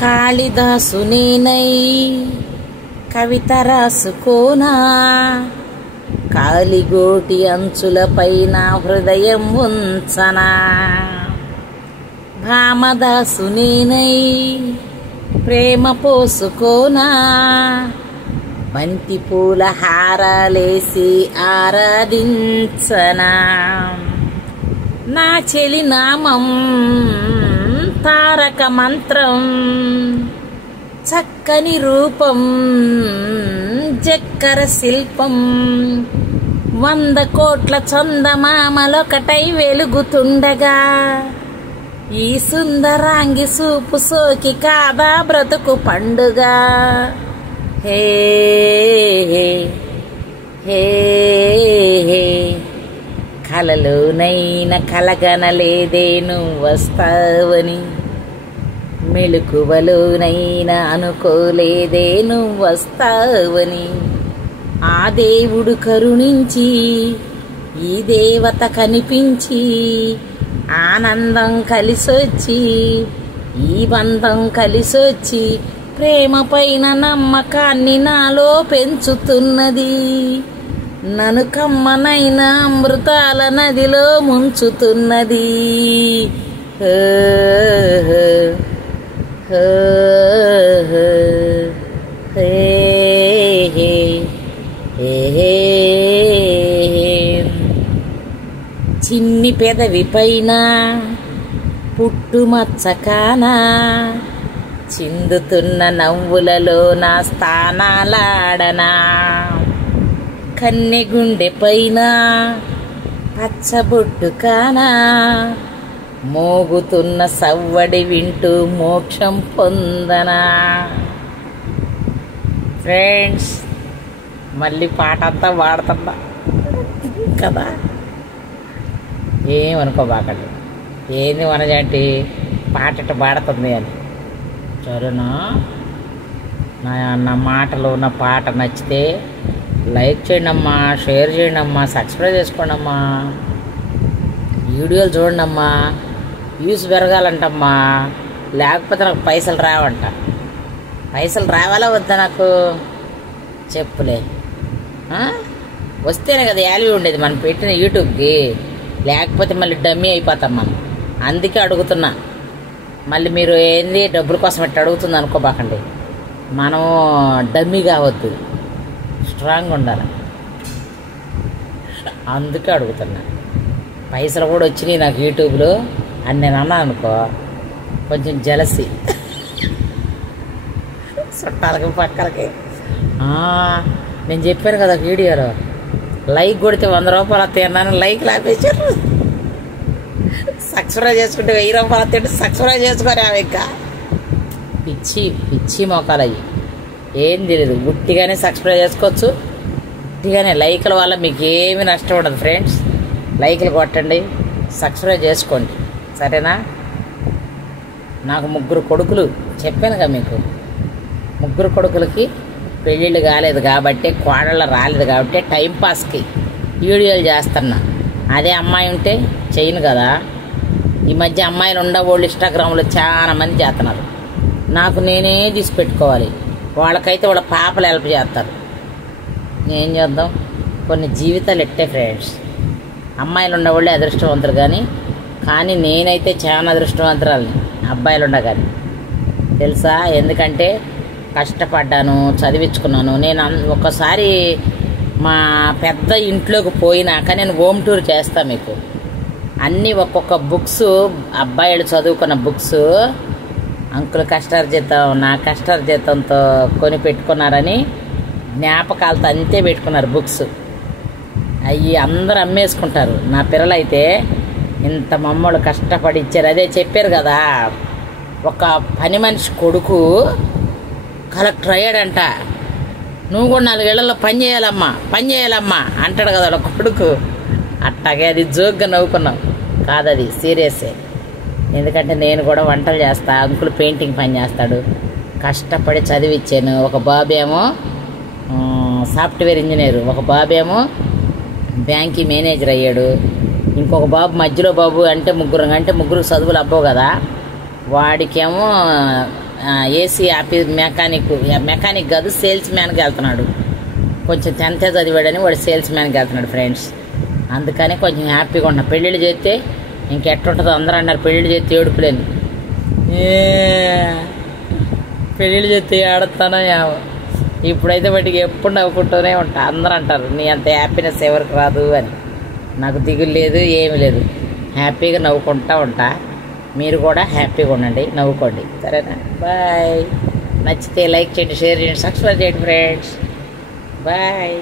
కాళిదాసునేనై కవిత రాసుకోనా, కాలిగోటి అంచులపైన హృదయం ఉంచనా. భామదాసునేనై ప్రేమ పోసుకోనా, బంతి పూల హారాలేసి ఆరాధించనా. నా చెలి నామం తారక మంత్రం, చక్కని రూపం జక్కర శిల్పం. 100 కోట్ల చందమామలొకటై వెలుగుతుండగా, ఈ సుందరాంగి సూపు సోకి కాదా బ్రతుకు పండుగ. హే హే హే హే కలలోనైనా కలగనలేదే నువ్వు వస్తావని, మెళుకువలోనైనా అనుకోలేదే నువ్వు వస్తావని. ఆ దేవుడు కరుణించి ఈ దేవత కనిపించి, ఆనందం కలిసొచ్చి ఈ బంధం కలిసొచ్చి, ప్రేమ పైన నమ్మకాన్ని నాలో పెంచుతున్నది. నన్ను కమ్మనైన అమృతాల నదిలో ముంచుతున్నది. చిన్ని పెదవి పైన పుట్టుమచ్చకానా, చిందుతున్న నవ్వులలో నా స్థానాలాడనా. కన్నె గుండె పైన పచ్చబొట్టు కానా, మోగుతున్న సవ్వడి వింటూ మోక్షం పొందనా. ఫ్రెండ్స్, మళ్ళీ పాట అంతా వాడుతున్నా కదా, ఏమనుకోబాకండి. ఏంది వనజంటి పాట ఇట్ట పాడుతుంది అని. సరేనా? నా మాటలు నా పాట నచ్చితే లైక్ చేయండి అమ్మా, షేర్ చేయండి అమ్మా, సబ్స్క్రైబ్ చేసుకోండి అమ్మా, వీడియోలు చూడండి అమ్మా. వ్యూస్ పెరగాలంటమ్మా, లేకపోతే నాకు పైసలు రావంట. పైసలు రావాలా వద్దా నాకు చెప్పులే. వస్తేనే కదా వాల్యూ ఉండేది మనం పెట్టిన యూట్యూబ్కి, లేకపోతే మళ్ళీ డమ్మీ అయిపోతాం మనం. అందుకే అడుగుతున్నా. మళ్ళీ మీరు ఏంది డబ్బుల కోసం ఎట్లా అడుగుతుంది అనుకోబాకండి. మనం డమ్మీ కావద్దు, స్ట్రాంగ్ ఉండాలి. అందుకే అడుగుతున్నా. పైసలు కూడా వచ్చినాయి నాకు యూట్యూబ్లో అని నేను అన్నాను అనుకో, కొంచెం జలసి చుట్టాలకి పక్కలకి. నేను చెప్పాను కదా వీడియోలో, లైక్ కొడితే 100 రూపాయలు వస్తాయన్నాను, లైక్ లాపేశారు. సబ్స్క్రైబ్ చేసుకుంటే 1000 రూపాయలు వస్తాయంటే సబ్స్క్రైబ్ చేసుకోరా. ఇంకా పిచ్చి పిచ్చి మొక్కలు అయ్యి ఏం తెలియదు. గుట్టిగానే సబ్స్క్రైబ్ చేసుకోవచ్చు, గుట్టిగానే. లైకుల వల్ల మీకు ఏమీ నష్టం ఉండదు ఫ్రెండ్స్. లైకులు కొట్టండి, సబ్స్క్రైబ్ చేసుకోండి, సరేనా? నాకు 3 కొడుకులు చెప్పానుగా మీకు. 3 కొడుకులకి పెళ్ళిళ్ళు కాలేదు కాబట్టి, కోడళ్ళు రాలేదు కాబట్టి టైంపాస్కి వీడియోలు చేస్తున్నా. అదే అమ్మాయి ఉంటే చేయను కదా. ఈ మధ్య అమ్మాయిలు ఉండేవాళ్ళు ఇన్స్టాగ్రామ్లో చాలా మంది చేస్తున్నారు. నాకు నేనే తీసి పెట్టుకోవాలి. వాళ్ళకైతే వాళ్ళ పాపలు హెల్ప్ చేస్తారు. ఏం చేద్దాం, కొన్ని జీవితాలు ఎట్టే ఫ్రెండ్స్. అమ్మాయిలు ఉండేవాళ్ళే అదృష్టవంతులు కానీ నేనైతే చాలా అదృష్టవంతురాలని అబ్బాయిలు ఉండగాని తెలుసా. ఎందుకంటే కష్టపడ్డాను, చదివించుకున్నాను. నేను ఒకసారి మా పెద్ద ఇంట్లోకి పోయినాక నేను హోమ్ టూర్ చేస్తాను మీకు. అన్నీ ఒక్కొక్క బుక్స్, అబ్బాయిలు చదువుకున్న బుక్స్ అంకుల్ కష్టార్జితం, నా కష్టార్జితంతో కొని పెట్టుకున్నారని జ్ఞాపకాలతో అంతే పెట్టుకున్నారు బుక్స్. అవి అందరూ అమ్మేసుకుంటారు. నా పిల్లలైతే ఇంత మమ్మల్ని కష్టపడి ఇచ్చారు. అదే చెప్పారు కదా, ఒక పని మనిషి కొడుకు కలెక్టర్ అయ్యాడంట. నువ్వు కూడా 4 ఏళ్లలో పని చేయాలమ్మా అంటాడు కదా వాళ్ళ కొడుకు. అట్టాగే అది జోక్గా నవ్వుకున్నాం కాదు, అది సీరియసే. ఎందుకంటే నేను కూడా వంటలు చేస్తా, అంకుల్ పెయింటింగ్ పని చేస్తాడు. కష్టపడి చదివిచ్చాను. ఒక బాబు ఏమో సాఫ్ట్వేర్ ఇంజనీరు, ఒక బాబు ఏమో బ్యాంకి మేనేజర్ అయ్యాడు. ఇంకొక బాబు మధ్యలో బాబు అంటే ముగ్గురు చదువులు అబ్బో కదా, వాడికేమో ఏసీ ఆఫీస్ మెకానిక్ కాదు, సేల్స్ మ్యాన్కి వెళ్తున్నాడు. కొంచెం 10th చదివాడని వాడు సేల్స్ మ్యాన్కి వెళ్తున్నాడు ఫ్రెండ్స్. అందుకని కొంచెం హ్యాపీగా ఉన్నా. పెళ్ళిళ్ళు చేస్తే ఇంకెట్టుంటుందో అందరూ అన్నారు, పెళ్ళిళ్ళు చేస్తే ఏడుపులేని. పెళ్ళిళ్ళు చేస్తే ఆడుతానో ఇప్పుడైతే వాటికి ఎప్పుడు నవ్వుకుంటూనే ఉంటా. అందరూ అంటారు నీ అంత హ్యాపీనెస్ ఎవరికి రాదు అని. నాకు దిగులు లేదు, ఏమి లేదు, హ్యాపీగా నవ్వుకుంటూ ఉంటా. మీరు కూడా హ్యాపీగా ఉండండి, నవ్వుకోండి, సరేనా? బాయ్. నచ్చితే లైక్ చేయండి, షేర్ చేయండి, సబ్స్క్రైబ్ చేయండి ఫ్రెండ్స్. బాయ్.